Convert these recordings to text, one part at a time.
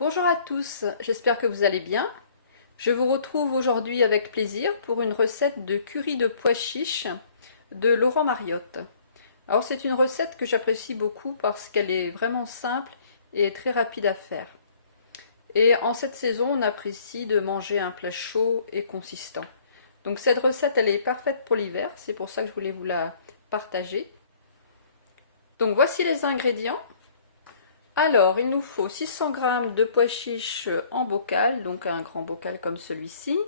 Bonjour à tous, j'espère que vous allez bien. Je vous retrouve aujourd'hui avec plaisir pour une recette de curry de pois chiches de Laurent Mariotte. Alors c'est une recette que j'apprécie beaucoup parce qu'elle est vraiment simple et très rapide à faire. Et en cette saison, on apprécie de manger un plat chaud et consistant. Donc cette recette, elle est parfaite pour l'hiver, c'est pour ça que je voulais vous la partager. Donc voici les ingrédients. Alors, il nous faut 600 g de pois chiches en bocal, donc un grand bocal comme celui-ci,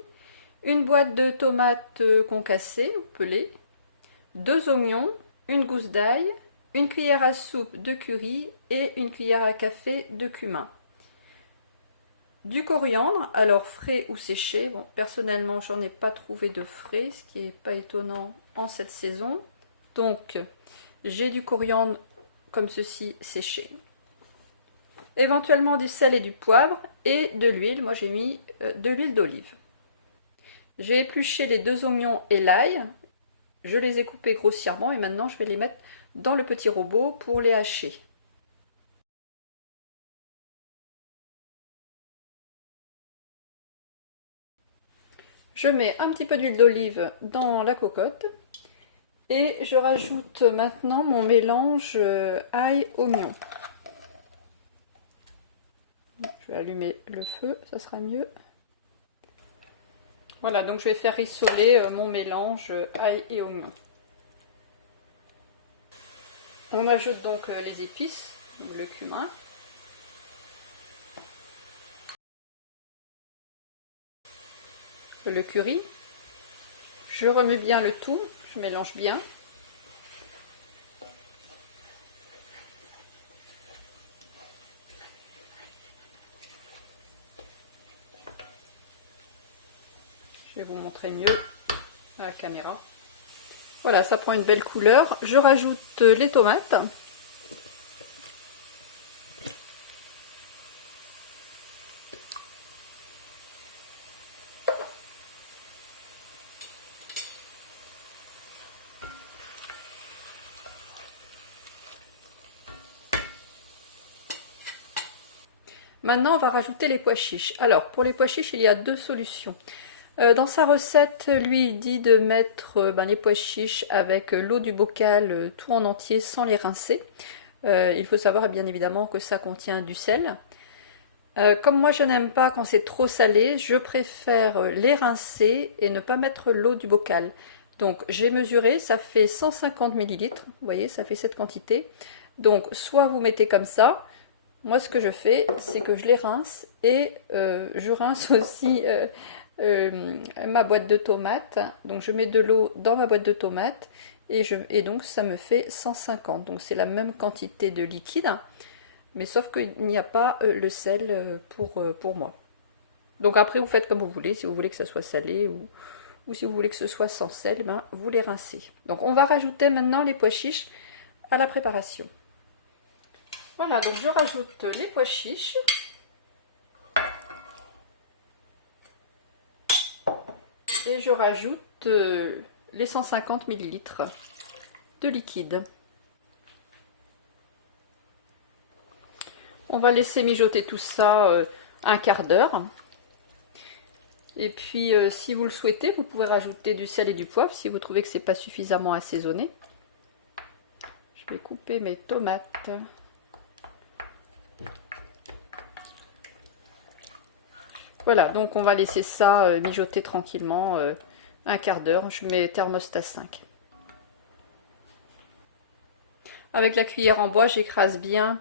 une boîte de tomates concassées ou pelées, 2 oignons, une gousse d'ail, une cuillère à soupe de curry et une cuillère à café de cumin. Du coriandre, alors frais ou séché. Bon, personnellement, j'en ai pas trouvé de frais, ce qui n'est pas étonnant en cette saison. Donc, j'ai du coriandre comme ceci séché. Éventuellement du sel et du poivre et de l'huile. Moi j'ai mis de l'huile d'olive. J'ai épluché les 2 oignons et l'ail. Je les ai coupés grossièrement et maintenant je vais les mettre dans le petit robot pour les hacher. Je mets un petit peu d'huile d'olive dans la cocotte et je rajoute maintenant mon mélange ail-oignon. Je vais allumer le feu, ça sera mieux. Voilà, donc je vais faire rissoler mon mélange ail et oignon. On ajoute donc les épices, donc le cumin, le curry. Je remue bien le tout, je mélange bien. Je vais vous montrer mieux à la caméra. Voilà, ça prend une belle couleur. Je rajoute les tomates. Maintenant, on va rajouter les pois chiches. Alors, pour les pois chiches, il y a 2 solutions. Dans sa recette, lui, il dit de mettre les pois chiches avec l'eau du bocal tout en entier sans les rincer. Il faut savoir bien évidemment que ça contient du sel. Comme moi je n'aime pas quand c'est trop salé, je préfère les rincer et ne pas mettre l'eau du bocal. Donc j'ai mesuré, ça fait 150 ml, vous voyez, ça fait cette quantité. Donc soit vous mettez comme ça, moi ce que je fais, c'est que je les rince et je rince aussi ma boîte de tomates. Donc je mets de l'eau dans ma boîte de tomates et donc ça me fait 150. Donc c'est la même quantité de liquide. Mais sauf qu'il n'y a pas le sel pour moi. Donc après vous faites comme vous voulez, si vous voulez que ça soit salé ou si vous voulez que ce soit sans sel, ben, vous les rincez. Donc on va rajouter maintenant les pois chiches à la préparation. Voilà, donc je rajoute les pois chiches. Et je rajoute les 150 ml de liquide. On va laisser mijoter tout ça un quart d'heure. Et puis, si vous le souhaitez, vous pouvez rajouter du sel et du poivre si vous trouvez que c'est pas suffisamment assaisonné. Je vais couper mes tomates. Voilà, donc on va laisser ça mijoter tranquillement un quart d'heure. Je mets thermostat 5. Avec la cuillère en bois, j'écrase bien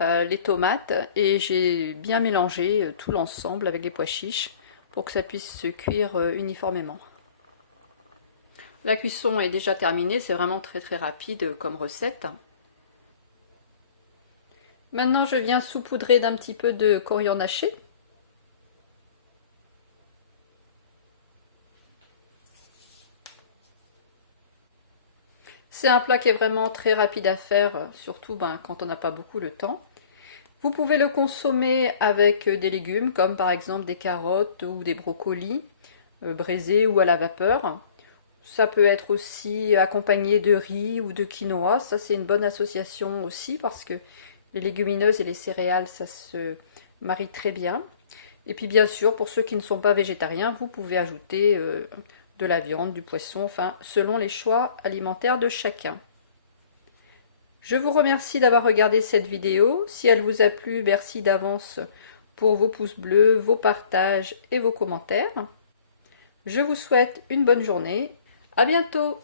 les tomates et j'ai bien mélangé tout l'ensemble avec les pois chiches pour que ça puisse se cuire uniformément. La cuisson est déjà terminée, c'est vraiment très rapide comme recette. Maintenant je viens saupoudrer d'un petit peu de coriandre haché. C'est un plat qui est vraiment très rapide à faire, surtout quand on n'a pas beaucoup de temps. Vous pouvez le consommer avec des légumes, comme par exemple des carottes ou des brocolis, braisés ou à la vapeur. Ça peut être aussi accompagné de riz ou de quinoa. Ça, c'est une bonne association aussi parce que les légumineuses et les céréales, ça se marie très bien. Et puis bien sûr, pour ceux qui ne sont pas végétariens, vous pouvez ajouter de la viande, du poisson, enfin selon les choix alimentaires de chacun. Je vous remercie d'avoir regardé cette vidéo. Si elle vous a plu, merci d'avance pour vos pouces bleus, vos partages et vos commentaires. Je vous souhaite une bonne journée. À bientôt!